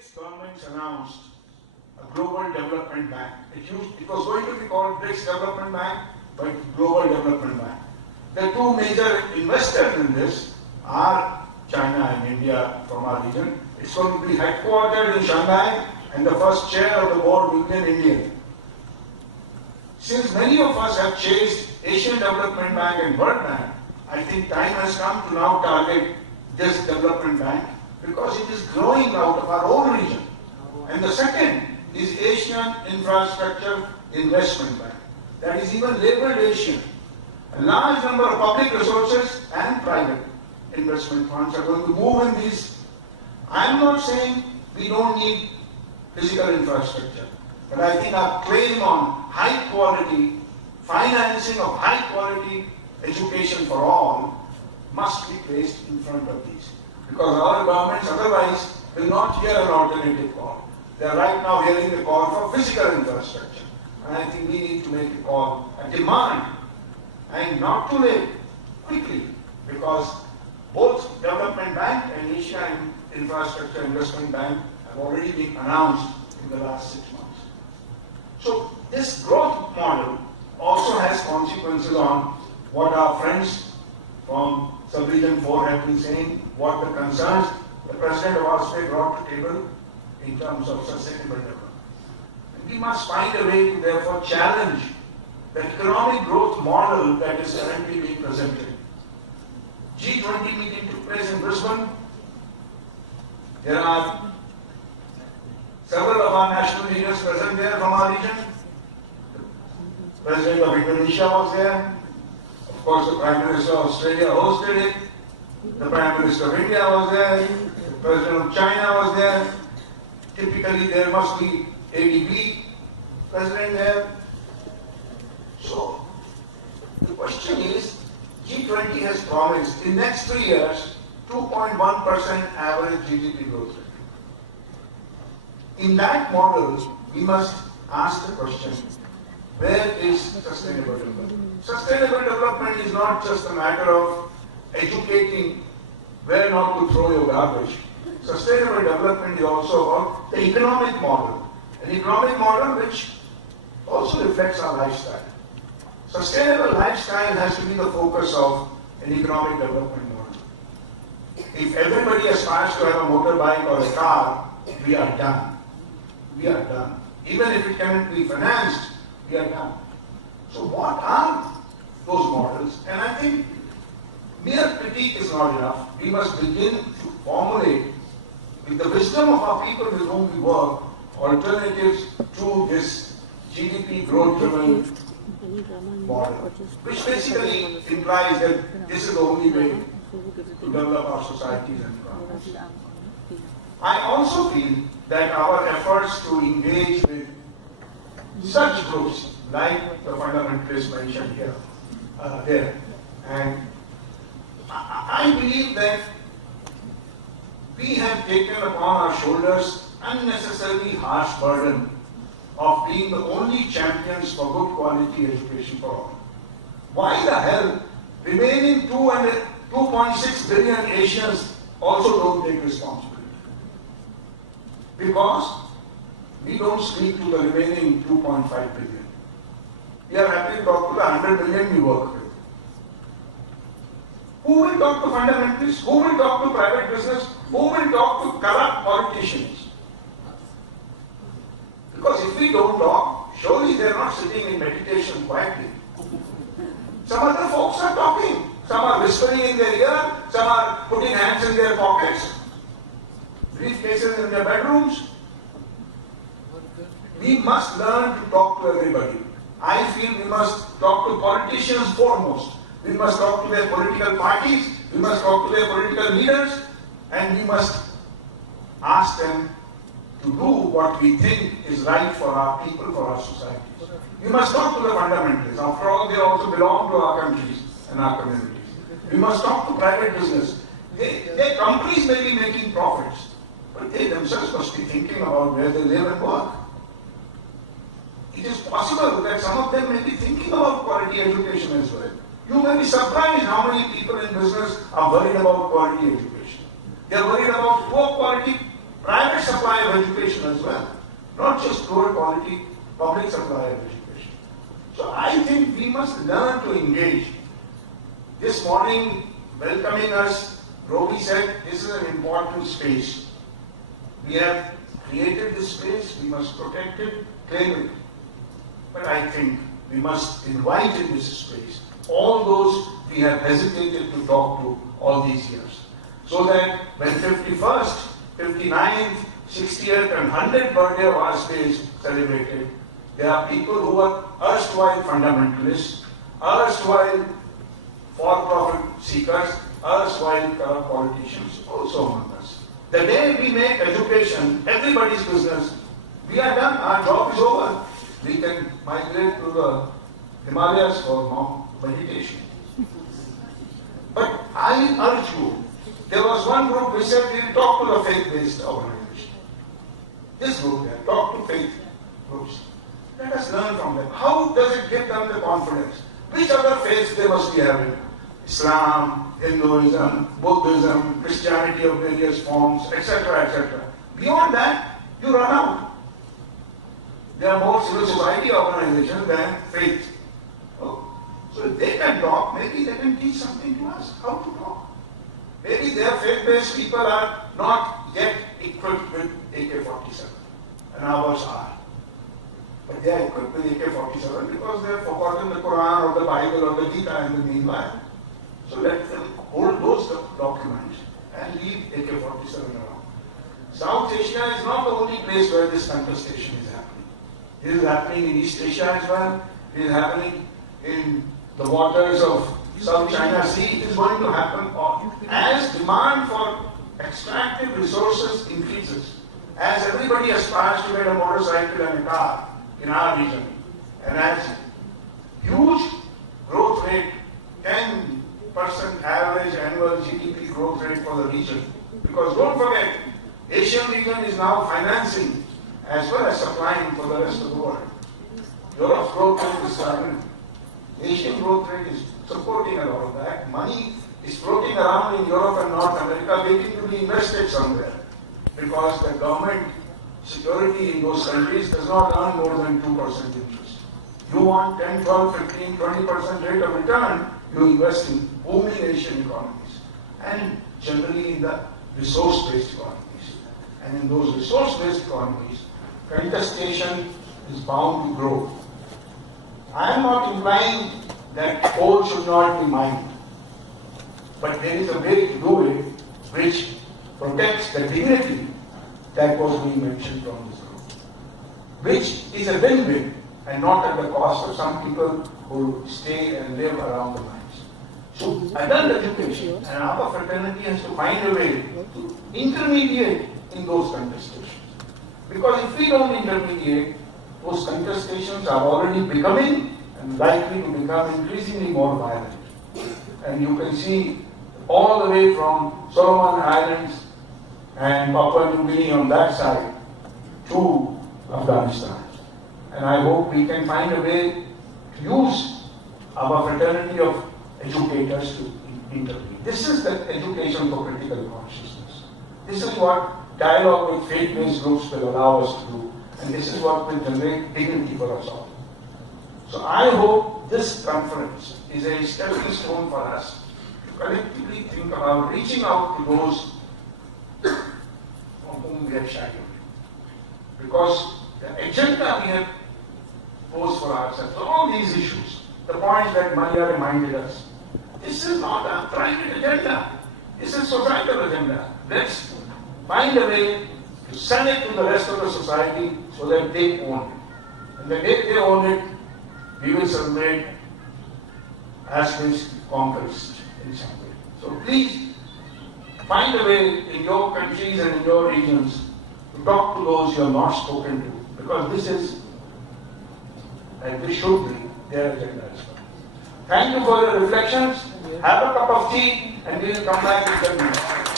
BRICS governments announced a global development bank. It was going to be called BRICS Development Bank, but Global Development Bank. The two major investors in this are China and India from our region. It's going to be headquartered in Shanghai, and the first chair of the board will be an Indian. Since many of us have chased Asian Development Bank and World Bank, I think time has come to now target this development bank because it is growing out of our own region. And the second is Asian Infrastructure Investment Bank. That is even labeled Asian. A large number of public resources and private investment funds are going to move in these. I am not saying we don't need physical infrastructure, but I think our claim on high quality financing of high quality education for all must be placed in front of these. Because our governments otherwise will not hear an alternative call. They are right now hearing the call for physical infrastructure. And I think we need to make a call, a demand, and not too late, quickly, because both Development Bank and Asian Infrastructure Investment Bank have already been announced in the last 6 months. So this growth model also has consequences on what our friends from Sub-Region 4 have been saying, what the concerns the President of our state brought to table in terms of sustainable development. And we must find a way to therefore challenge the economic growth model that is currently being presented. G20 meeting took place in Brisbane. There are several of our national leaders present there from our region. The President of Indonesia was there. Of course, the Prime Minister of Australia hosted it. The Prime Minister of India was there. The President of China was there. Typically, there must be ADB president there. So, the question is, G20 has promised in the next 3 years 2.1% average GDP growth rate. In that model, we must ask the question, where is sustainable development? Sustainable development is not just a matter of educating where not to throw your garbage. Sustainable development is also about the economic model. An economic model which also reflects our lifestyle. Sustainable lifestyle has to be the focus of an economic development model. If everybody aspires to have a motorbike or a car, we are done. We are done. Even if it cannot be financed, we are done. So what are those models? And I think mere critique is not enough. We must begin to formulate, with the wisdom of our people with whom we work, alternatives to this GDP growth-driven model, which basically implies that this is the only way to develop our societies and economies. I also feel that our efforts to engage with such groups like the fundamentalists mentioned here, and I believe that we have taken upon our shoulders unnecessarily harsh burden of being the only champions for good quality education for all. Why the hell remaining 2.6 billion Asians also don't take responsibility? Because we don't speak to the remaining 2.5 billion. We are happy to talk to the 100 million we work with. Who will talk to fundamentalists? Who will talk to private business? Who will talk to corrupt politicians? Because if we don't talk, surely they are not sitting in meditation quietly. Some other folks are talking. Some are whispering in their ear. Some are putting hands in their pockets. Briefcases in their bedrooms. We must learn to talk to everybody. I feel we must talk to politicians foremost. We must talk to their political parties. We must talk to their political leaders. And we must ask them to do what we think is right for our people, for our societies. We must talk to the fundamentalists. After all, they also belong to our countries and our communities. We must talk to private business. Their companies may be making profits, but they themselves must be thinking about where they live and work. It is possible that some of them may be thinking about quality education as well. You may be surprised how many people in business are worried about quality education. They are worried about poor quality private supply of education as well, not just lower quality public supply of education. So I think we must learn to engage. This morning, welcoming us, Robi said this is an important space. We have created this space, we must protect it, claim it. But I think we must invite in this space all those we have hesitated to talk to all these years. So that when 51st, 59th, 60th and 100th birthday of our space celebrated, there are people who are erstwhile fundamentalists, erstwhile for-profit seekers, erstwhile corrupt politicians also among us. The day we make education everybody's business, we are done, our job is over. We can migrate to the Himalayas for meditation. But I urge you, there was one group which said we will talk to the faith-based organization. This group there, talk to faith groups. Let us learn from them. How does it give them the confidence? Which other faiths they must be having? Islam, Hinduism, Buddhism, Christianity of various forms, etc., etc. Beyond that, you run out. There are more civil society organizations than faith. So if they can talk, maybe they can teach something to us, how to talk. Maybe their faith-based people are not yet equipped with AK-47, and ours are. But they are equipped with AK-47 because they have forgotten the Quran or the Bible or the Gita in the meanwhile. So let them hold those documents and leave AK-47 around. South Asia is not the only place where this contestation is happening. It is happening in East Asia as well. It is happening in the waters of South China Sea. It is going to happen as demand for extractive resources increases. As everybody aspires to get a motorcycle and a car in our region. And as huge growth rate, 10% average annual GDP growth rate for the region. Because don't forget, Asian region is now financing as well as supplying for the rest of the world. Europe's growth rate is stagnant. Asian growth rate is supporting a lot of that. Money is floating around in Europe and North America waiting to be invested somewhere. Because the government security in those countries does not earn more than 2% interest. You want 10, 12, 15, 20% rate of return, you invest in booming Asian economies. And generally in the resource-based economies. And in those resource-based economies, contestation is bound to grow. I am not implying that coal should not be mined. But there is a way to do it which protects the dignity that was being mentioned from this group. Which is a win-win and not at the cost of some people who stay and live around the mines. So adult education and our fraternity has to find a way to intermediate in those contestations. Because if we don't intermediate, those contestations are already becoming and likely to become increasingly more violent. And you can see all the way from Solomon Islands and Papua New Guinea on that side to Afghanistan. And I hope we can find a way to use our fraternity of educators to intervene. This is the education for critical consciousness. This is what dialogue with faith-based groups will allow us to do. And this is what will generate dignity for us all. So I hope this conference is a stepping stone for us to collectively think about reaching out to those from whom we have shadowed. Because the agenda we have posed for ourselves, all these issues, the points that Maria reminded us, this is not a private agenda. This is a societal agenda. Let's find a way to sell it to the rest of the society so that they own it. And the day they own it, we will celebrate as this conquest in some way. So please find a way in your countries and in your regions to talk to those you have not spoken to, because this is, and this should be, their agenda as well. Thank you for your reflections. Have a cup of tea and we will come back with the meeting.